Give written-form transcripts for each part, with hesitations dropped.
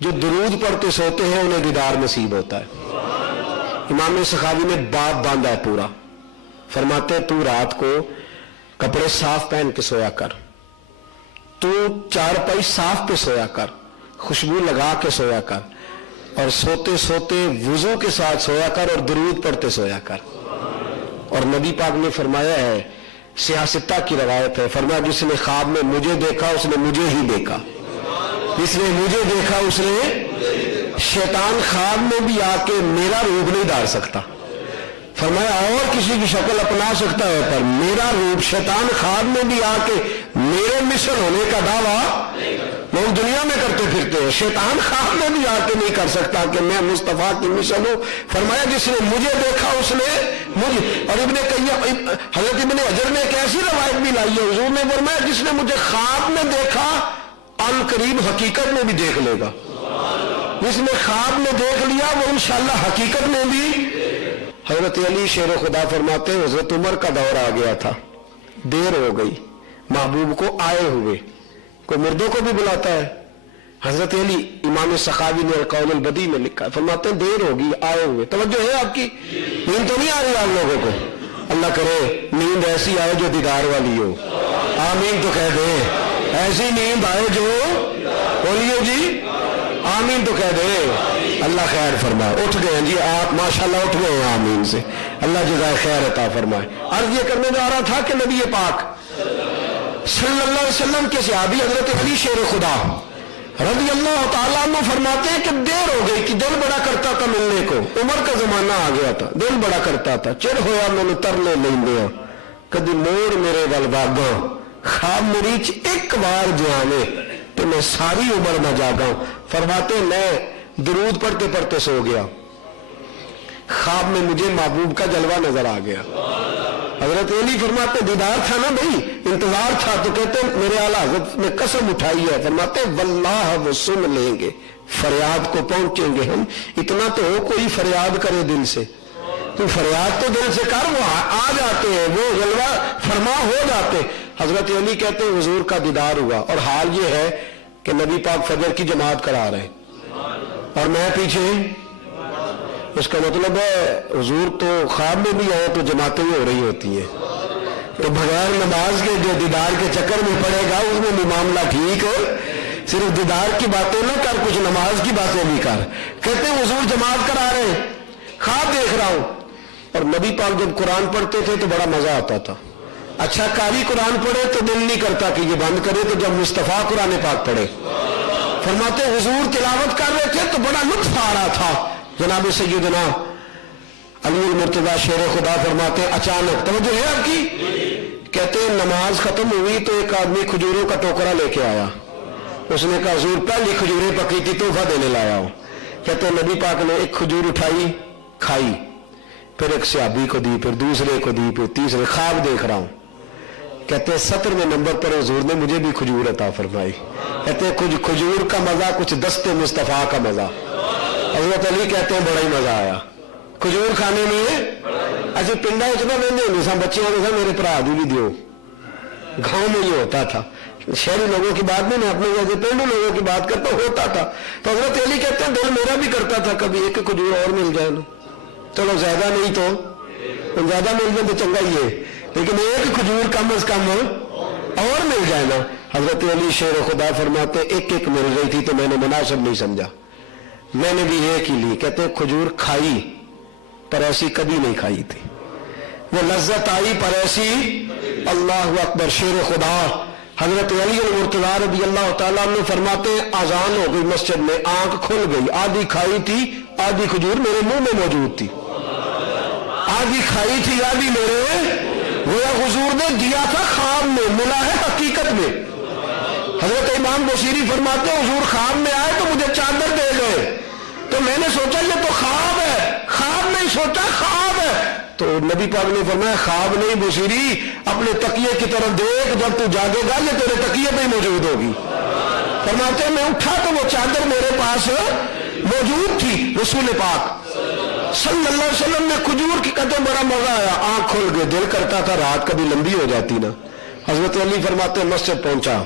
जो दुरूद पढ़ते सोते हैं उन्हें दीदार नसीब होता है। इमाम सखावी ने बाप बांधा है पूरा, फरमाते तू रात को कपड़े साफ पहन के सोया कर, तू चारपाई साफ पे सोया कर, खुशबू लगा के सोया कर, और सोते सोते वुजू के साथ सोया कर और दुरूद पढ़ते सोया कर। और नबी पाक ने फरमाया है, सियासता की रवायत है, फरमाया जिसने ख्वाब में मुझे देखा उसने मुझे ही देखा, जिसने मुझे देखा उसने, शैतान ख्वाब में भी आके मेरा रूप नहीं डाल सकता। फरमाया और किसी की शक्ल अपना सकता है, पर मेरा रूप शैतान ख्वाब में भी आके मेरे मिसल होने का दावा लोग दुनिया में करते फिरते हैं, शैतान ख्वाब में भी आके नहीं कर सकता कि मैं मुस्तफा की मिसल हूं। फरमाया जिसने मुझे देखा उसने मुझे। और हजरत इब्ने हजर ने एक ऐसी रवायत भी लाई है, हुजूर ने फरमाया जिसने मुझे ख्वाब में देखा अल करीब हकीकत में भी देख लेगा, जिसने ख्वाब में देख लिया वो इंशाअल्लाह हकीकत में भी। हजरत अली शेर खुदा फरमाते हैं हजरत उमर का दौर आ गया था, देर हो गई महबूब को आए हुए, कोई मुर्दों को भी बुलाता है। हजरत अली इमाम सखावी ने कौल बदी में लिखा, फरमाते हैं देर होगी आए हुए। तवज्जो है आपकी? नींद तो नहीं आ रही आप लोगों को? अल्लाह करे नींद ऐसी आए जो दीदार वाली हो, आमीन तो कह दे। ऐसी नींद आए जो, बोलिए जी आमीन तो कह दे। अल्लाह खैर फरमाए। उठ गए जी आप माशाल्लाह, उठ गए आमीन से, अल्लाह जज़ाए खैर अता फरमाए। अर्ज ये करने जा रहा था कि नबी पाक सल्लल्लाहु अलैहि वसल्लम के सहाबी हजरत अली शेर खुदा रज़ी अल्लाह तआला अन्हु फरमाते हैं कि देर हो गई कि दिल बड़ा करता था मिलने को, उमर का जमाना आ गया था, दिल बड़ा करता था, चिर होया मैंने तरले लेंदे कदी मोड़ मेरे वल वागा, ख्वाब मेरी एक बार जो आवे तो मैं सारी उम्र न जागा। फरमाते मैं दुरूद पढ़ते पढ़ते सो गया, ख्वाब में मुझे महबूब का जलवा नजर आ गया। हजरत अली फरमाते दीदार था ना भाई, इंतजार था, तो कहते मेरे आला हजरत ने कसम उठाई है, फरमाते वल्लाह वो सुन लेंगे, फरियाद को पहुंचेंगे हम। इतना तो हो कोई फरियाद करे दिल से, तो फरियाद तो दिल से कर, वो आ जाते हैं, वो जलवा फरमा हो जाते। हजरत अली कहते हैं हुजूर का दीदार हुआ, और हाल ये है कि नबी पाक फजर की जमात करा रहे और मैं पीछे। इसका मतलब है हुजूर तो ख्वाब में भी आए तो जमातें ही हो रही होती हैं, तो बगैर नमाज के जो दीदार के चक्कर में पड़ेगा उसमें भी मामला ठीक है। सिर्फ दीदार की बातें ना कर, कुछ नमाज की बातें भी कर। कहते हैं हुजूर जमात करा रहे, ख्वाब देख रहा हूं। और नबी पाक जब कुरान पढ़ते थे तो बड़ा मजा आता था। अच्छा कारी कुरान पढ़े तो दिल नहीं करता कि ये बंद करे, तो जब मुस्तफा कुरान पाक पढ़े, फरमाते हुजूर तिलावत कर रहे थे तो बड़ा लुत्फ आ रहा था। जनाब सैयदना अली मुर्तजा शेर खुदा फरमाते अचानक, तवज्जो है आपकी, कहते नमाज खत्म हुई तो एक आदमी खजूरों का टोकरा लेके आया। उसने कहा हुजूर पहली खजूरें पकी थी, तोहफा देने लाया हूं। कहते नबी पाक ने एक खजूर उठाई खाई, फिर एक सहाबी को दी, फिर दूसरे को दी, फिर तीसरे। ख्वाब देख रहा हूं। कहते 17वें नंबर पर हुजूर ने मुझे भी खजूर अता फरमाई। कहते कुछ खजूर का मजा, कुछ दस्ते मुस्तफा का मजा। हजरत अली कहते हैं बड़ा ही मजा आया खजूर खाने में। अच्छा पिंडा इतना लेंगे नहीं सा बच्चे मेरे भरा दी भी दियो, गांव में ये होता था, शहरी लोगों की बात नहीं, मैं अपने जैसे पेंडू लोगों की बात करता होता था। तो हजरत अली कहते हैं दिल मेरा भी करता था कभी एक खजूर और मिल जाए ना, चलो ज्यादा नहीं तो ज्यादा मिल जाए तो चंगा ही है, लेकिन एक खजूर कम अज कम और मिल जाए ना। हजरत अली शेर खुदा फरमाते एक एक मिल रही थी तो मैंने मुनासिब नहीं समझा, मैंने भी एक ही ली। कहते खजूर खाई पर ऐसी कभी नहीं खाई थी, वो लज्जत आई पर ऐसी। अल्लाह अकबर। शेर खुदा हजरत अली मुर्तज़ा रज़ी अल्लाह तआला अन्हु फरमाते आजान हो गई मस्जिद में, आंख खुल गई, आधी खाई थी आधी खजूर मेरे मुंह में मौजूद थी, आधी खाई थी आधी मेरे वो हुजूर ने दिया था ख्वाब में, मिला है हकीकत में। हजरत इमाम बुसीरी फरमाते हुजूर ख्वाब में आए तो मुझे चादर दे गए, तो मैंने सोचा ये तो ख्वाब है, ख्वाब नहीं सोचा ख्वाब है। तो नबी पाक ने फरमाया ख्वाब नहीं बुसीरी, अपने तकिए की तरफ देख, जब तू जागेगा ये तेरे तकिए पे ही मौजूद होगी। फरमाते मैं उठा तो वो चादर मेरे पास मौजूद थी। रसूल पाक सल्लल्लाहु अलैहि वसल्लम ने खजूर की कहते बड़ा मजा आया, आंख खुल गई, दिल करता था रात कभी लंबी हो जाती ना। हजरत अली फरमाते मस्जिद पहुंचा,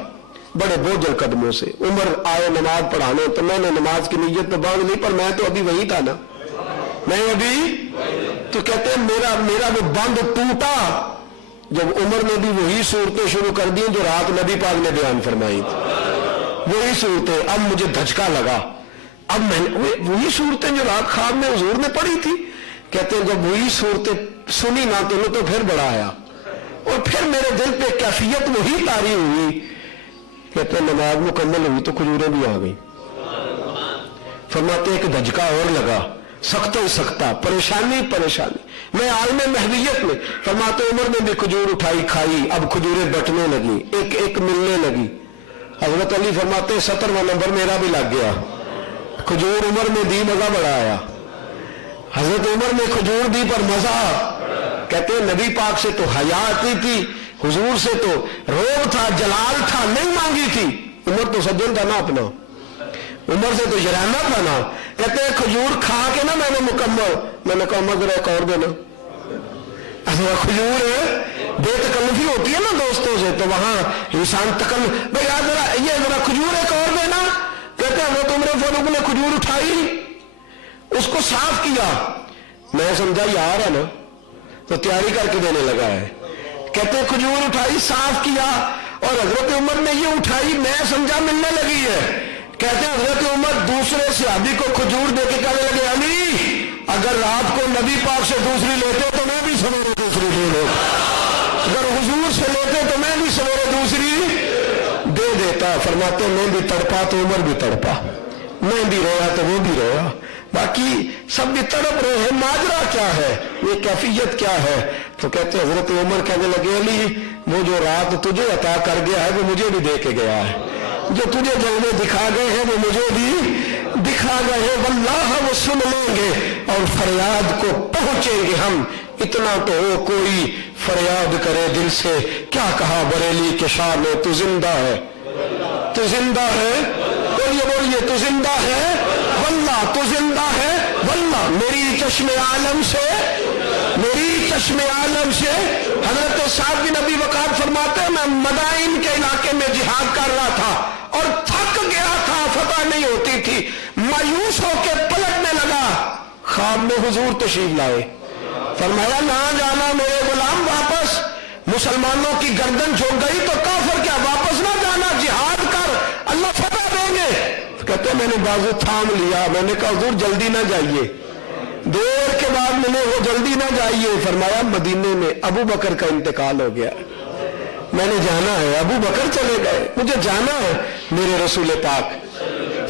बड़े बोझल कदमों से। उमर आए नमाज पढ़ाने तो मैंने नमाज की नीयत तो बांध ली, पर मैं तो अभी वही था ना, मैं अभी तो कहते हैं मेरा वो बंद टूटा जब उमर ने भी वही सूरतें शुरू कर दी जो रात नबी पाक ने बयान फरमाई थी, वही सूरतें। अब मुझे धचका लगा, अब मैंने वही सूरतें जो रात ख्वाब में हुजूर ने पढ़ी थी। कहते हैं जब वही सूरतें सुनी ना तो फिर बड़ा आया, और फिर मेरे दिल पे कैफियत वही तारी हुई। कहते हैं नमाज मुकम्मल हुई तो खजूरें भी आ गई। फरमाते एक धचका और लगा, सख्त ही सख्ता, परेशानी परेशानी। मैं आलम महवियत में फरमाते उमर ने भी खजूर उठाई खाई, अब खजूरें बटने लगी, एक एक मिलने लगी। हजरत अली फरमाते 17वां नंबर मेरा भी लग गया। खजूर उमर ने दी, मजा बड़ा आया। हजरत उमर ने खजूर दी पर मजा। कहते नबी पाक से तो हया आती थी, हुजूर से तो रोब था, जलाल था, नहीं मांगी थी। उमर तो सज्जन था ना अपना, उमर से तो जराना था ना। कहते हैं खजूर खा के ना मैंने मुकम्मल, मैंने कहा उमर जरा एक और देना। खजूर बेतकल्लुफी होती है ना दोस्तों से, तो वहां इंसान तकल भाई यार जरा ये जरा खजूर एक और देना। कहते हैं वो तुमरे फारूक ने खजूर उठाई, उसको साफ किया। मैं समझा यार है ना, तो तैयारी करके देने लगा है। कहते हैं खजूर उठाई, साफ किया, और हजरत उमर ने ये उठाई, मैं समझा मिलने लगी है। कहते हैं हजरत उमर दूसरे सहाबी को खजूर देके कहने लगे अली अगर रात को नबी पाक से दूसरी लेते तो मैं भी सवेरे दूसरी ले लो, अगर हुजूर से लेते तो मैं भी सवेरे दूसरी दे देता। फरमाते मैं भी तड़पा तो उमर भी तड़पा, मैं भी रोया तो वो भी रोया, बाकी सब भी तड़प रहे हैं। माजरा क्या है, ये कैफियत क्या है? तो कहते हजरत उमर कहने लगे अली वो जो रात तुझे अता कर गया है वो मुझे भी दे के गया है, जो तुझे जलवे दिखा गए हैं वो मुझे भी दिखा गए हैं। वल्लाह वो सुन लेंगे और फरियाद को पहुंचेंगे हम। इतना तो हो कोई फरियाद करे दिल से, क्या कहा बरेली के शाह ने, तू जिंदा है, तू जिंदा है, बोलिए बोलिए तू जिंदा है, वल्लाह तू जिंदा है, वल्लाह। मेरी चश्मे आलम से, मेरी चश्मे आलम से। हजरत साद बिन अबी वक़ास फरमाते हैं मैं मदाइन के इलाके में जिहाद कर रहा था और थक गया था, फतह नहीं होती थी, मायूस होकर पलटने लगा। ख्वाब में हुजूर तशरीफ लाए, फरमाया ना जाना मेरे गुलाम वापस, मुसलमानों की गर्दन झुक गई तो काफिर क्या, वापस ना जाना, जिहाद कर, अल्लाह फतह देंगे। तो कहते मैंने बाजू थाम लिया, मैंने कहा हुजूर जल्दी ना जाइए। देर के बाद मिले वो जल्दी ना जाइए। फरमाया मदीने में अबू बकर का इंतकाल हो गया, मैंने जाना है, अबू बकर चले गए, मुझे जाना है। मेरे रसूल पाक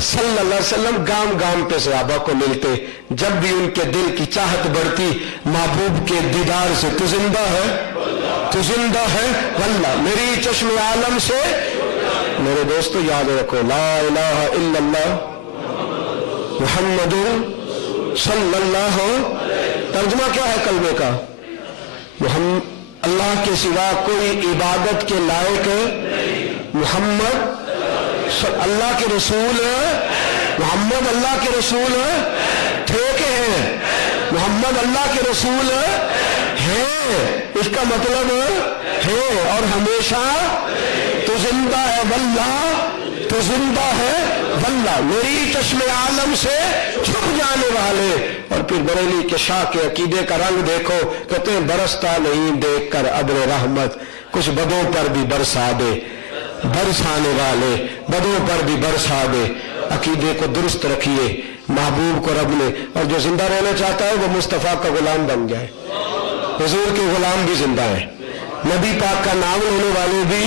सल्लल्लाहु अलैहि वसल्लम गांव गांव पे सहाबा को मिलते, जब भी उनके दिल की चाहत बढ़ती महबूब के दीदार से, तू जिंदा है, तू जिंदा है, वल्लाह मेरी चश्मे आलम से। मेरे दोस्तों याद रखो ला इलाहा इल्लल्लाह मुहम्मदुर सल्लल्लाहु। तर्जुमा क्या है कलमे का? अल्लाह के सिवा कोई इबादत के लायक, मोहम्मद अल्लाह के रसूल, मोहम्मद अल्लाह के रसूल ठीक है, मोहम्मद अल्लाह के रसूल है, इसका मतलब है और हमेशा तो जिंदा है वल्लाह, तो जिंदा है वल्लाह। मेरी चश्मे आलम से छुप जाने वाले। और फिर बरेली के शाह के अकीदे का रंग देखो, कहते हैं बरसता नहीं देख कर अब्र रहमत, कुछ बदों पर भी बरसा दे, बरसाने वाले बदों पर भी बरसा दे। अकीदे को दुरुस्त रखिए, महबूब को रब ने, और जो जिंदा रहना चाहता है वो मुस्तफ़ा का गुलाम बन जाए। हुजूर के गुलाम भी जिंदा है, नबी पाक का नाम लेने वाले भी।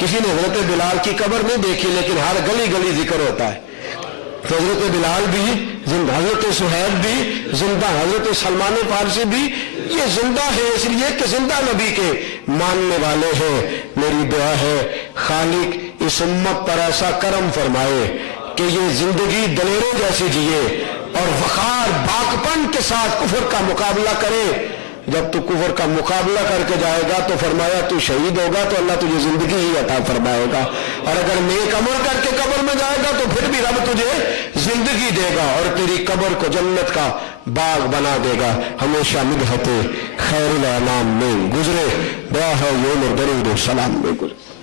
किसी ने हजरत बिलाल की कब्र नहीं देखी लेकिन हर गली गली जिक्र होता है, तो हजरत बिलाल भी जिंदा, हजरत सुहैब भी जिंदा, हजरत सलमान फारसी भी ये जिंदा है इसलिए कि जिंदा नबी के मानने वाले हैं। मेरी दुआ है खालिक इस उम्मत पर ऐसा करम फरमाए कि ये जिंदगी दलेरों जैसी जिए और वक़ार बाकपन के साथ कुफर का मुकाबला करे। जब तू कुफर का मुकाबला करके जाएगा तो फरमाया तू शहीद होगा तो अल्लाह तुझे जिंदगी ही अता फरमाएगा, और अगर नेक अमल करके कब्र में जाएगा तो फिर भी रब तुझे जिंदगी देगा और तेरी कब्र को जन्नत का बाग बना देगा। हमेशा मिदहते खैरुल अनाम में गुजरे, दुआ है यौम दरूद सलाम में गुजरे।